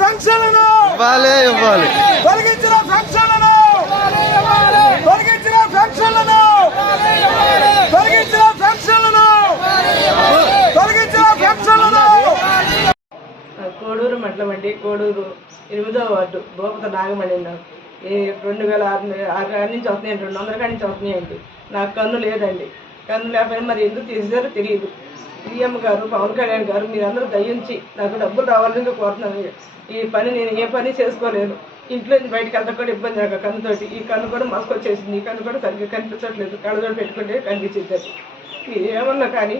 పెన్షన్లను ఇవ్వాలి తొలగించిన పెన్షన్లను తొలగించిన పెన్షన్లను తొలగించిన పెన్షన్లను తొలగించిన పెన్షన్లను. కోడూరు మండలమండి, కోడూరు 8వ వార్డు భూపత నాగమణి. నాకు ఈ 2006 నుంచి వస్తున్నాయండి, 200 కాడి నుంచి వస్తున్నాయండి. నాకు కన్ను లేదండి. కన్ను లేకపోయినా మరి ఎందుకు తీసేసారో తెలియదు. సీఎం గారు, పవన్ కళ్యాణ్ గారు, మీరందరూ దయించి నాకు డబ్బులు రావాలని కోరుతున్నాను. ఈ పని నేను ఏ పని చేసుకోలేను. ఇంట్లో నుంచి బయటకు వెళ్తా కూడా ఇబ్బంది నాకు కన్నుతోటి. ఈ కన్ను కూడా మస్క్ వచ్చేసింది. ఈ కన్ను కూడా సరిగ్గా కనిపించట్లేదు. కళ్ళజోడు పెట్టుకుంటే కనిపించేది. మీరు ఏమన్నా కానీ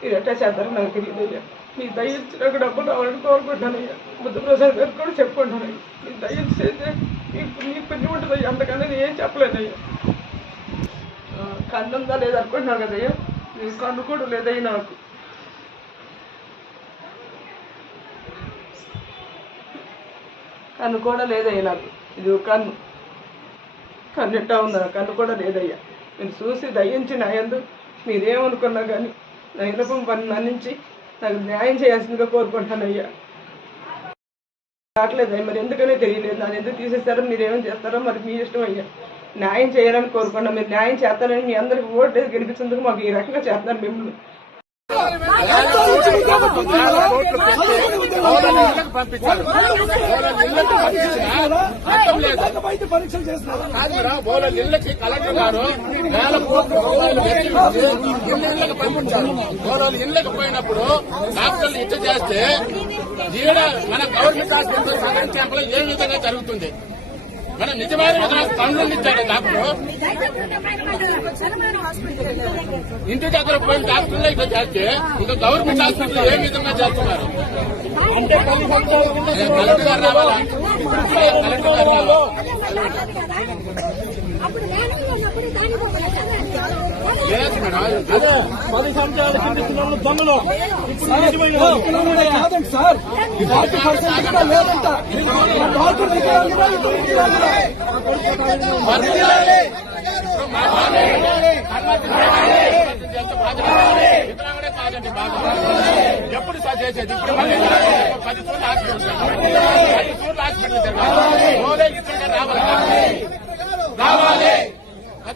మీరు ఎట్లా చేస్తారో నాకు తెలియదు. మీ దయించి నాకు డబ్బులు రావాలని కోరుకుంటానయ్యా. బుద్ధప్రసాద్ గారు కూడా చెప్పుకుంటానయ్యా. మీ దయించి చేస్తే మీకు పుణ్యం ఉంటుందయ్యా. అంతకన్నా నేను ఏం చెప్పలేదయ్యా. కన్ను ఉందా లేదా అనుకుంటున్నాను కదయ్యా. మీ కన్ను కూడా లేదయ్యా. నాకు కన్ను కూడా లేదయ్యా. నాకు ఇది కన్ను ఎట్టా ఉందా? కన్ను కూడా లేదయ్యా. నేను చూసి దయించి నా యందు మీరేమనుకున్నా కానీ నా విన్నపం మన్నించి నాకు న్యాయం చేయాల్సిందిగా కోరుకుంటానయ్యా. రావట్లేదయ్యా. మరి ఎందుకనే తెలియలేదు. నన్ను ఎందుకు తీసేస్తారో, మీరేమేం చేస్తారో మరి మీ ఇష్టం అయ్యా. న్యాయం చేయాలని కోరుకున్నా. మీరు న్యాయం చేస్తారని మీ అందరికి ఓటు గెలిపించేందుకు మాకు ఈ రకంగా చేస్తున్నారు. మిమ్మల్ని ఇళ్ళకి కలెక్టర్ గారు వేల కోట్ల రూపాయలు ఇళ్ళకి పంపించారు. ఇళ్ళకి పోయినప్పుడు డాక్టర్లు ఇచ్చ చేస్తే ఈడ మన గవర్నమెంట్ హాస్పిటల్ సదరన్ క్యాంప్ లో ఏ విధంగా జరుగుతుంది? మన నిజమైన పనులు ఇచ్చాడు డాక్టర్. ఇంటి దగ్గర పోయిన డాక్టర్లు ఇట్లా చేస్తే ఇంకా గవర్నమెంట్ హాస్పిటల్ ఏ విధంగా చేస్తున్నారు? అంటే కలెక్టర్ గారు రావాలా? కలెక్టర్ గారు లేదు మేడం. అదే 10 సంవత్సరాల కింద దొంగలు కాదండి సార్. లేదంట. ఎప్పుడు సార్ చేసేది? ఇప్పుడు 10 చోట్ల హాస్పిటల్ రావాలి.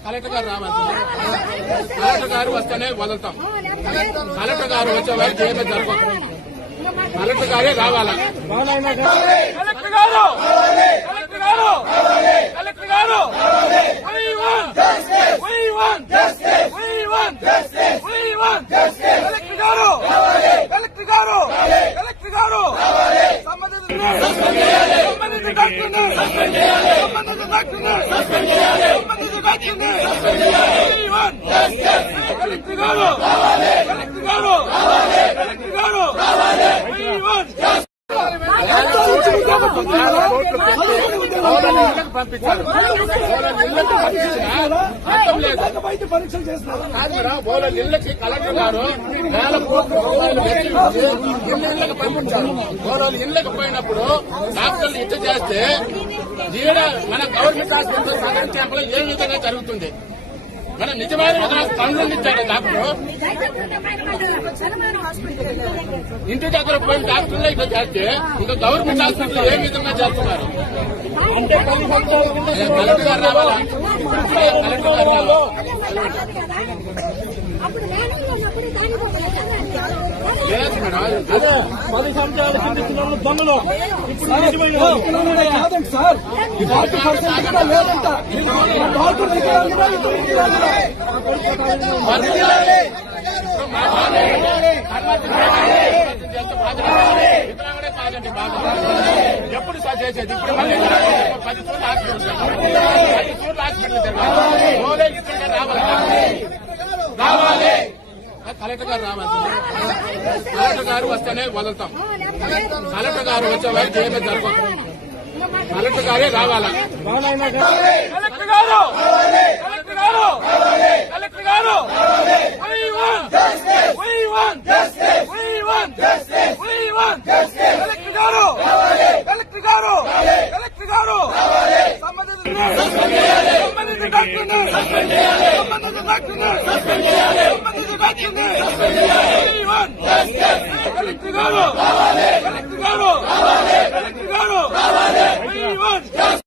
కలెక్టర్ గారు రావాల్సింది. కలెక్టర్ గారు వస్తేనే వదులుతాం. కలెక్టర్ గారు వచ్చే వారికి ఏమీ జరగదు. కలెక్టర్ గారే రావాలా? కలెక్టర్ గారు కలెక్టర్ గారు కలెక్టర్ గారు కలెక్టర్ గారు కలెక్టర్ గారు సంబంధిత డాక్టర్ని కలెక్టర్ గారు కలెక్టర్ గారు కలెక్టర్ గారు పంపించారు. పరీక్షలు చేస్తున్నారు. ఇళ్ళకి కలెక్టర్ గారు వేల కోట్ల రూపాయలు ఇళ్ళకి పంపించారు. ఇళ్ళకి పోయినప్పుడు డాక్టర్లు ఇచ్చ చేస్తే ఈడ మన గవర్నమెంట్ హాస్పిటల్ సదరన్ క్యాంప్ లో ఏ విధంగా జరుగుతుంది? మన నిజమైన పనులు ఇచ్చాడు డాక్టర్. ఇంటి దగ్గర పోయిన డాక్టర్లు ఇట్లా చేస్తే ఇంకా గవర్నమెంట్ హాస్పిటల్ ఏ విధంగా చేస్తున్నారు? అంటే కలెక్టర్ గారు రావాలా? కలెక్టర్ గారు లేదు మేడం. అదే 10 సంవత్సరాల కింద దొంగలు కాదండి సార్. లేదంట. ఎప్పుడు సార్ చేసేది? ఇప్పుడు 10 చోట్ల హాస్పిటల్ రావాలి. కలెక్టర్ గారు రావాల్సింది. కలెక్టర్ గారు వస్తేనే వదులుతాం. కలెక్టర్ గారు వచ్చే వారికి ఏమీ జరగదు. కలెక్టర్ గారే రావాలా? కలెక్టర్ గారు కలెక్టర్ గారు కలెక్టర్ గారు కలెక్టర్ గారు కలెక్టర్ గారు కలెక్టర్ గారు సంబంధిత డాక్టర్ని కలెక్టర్ గారు కలెక్టర్ గారు కలెక్టర్ గారు జగన్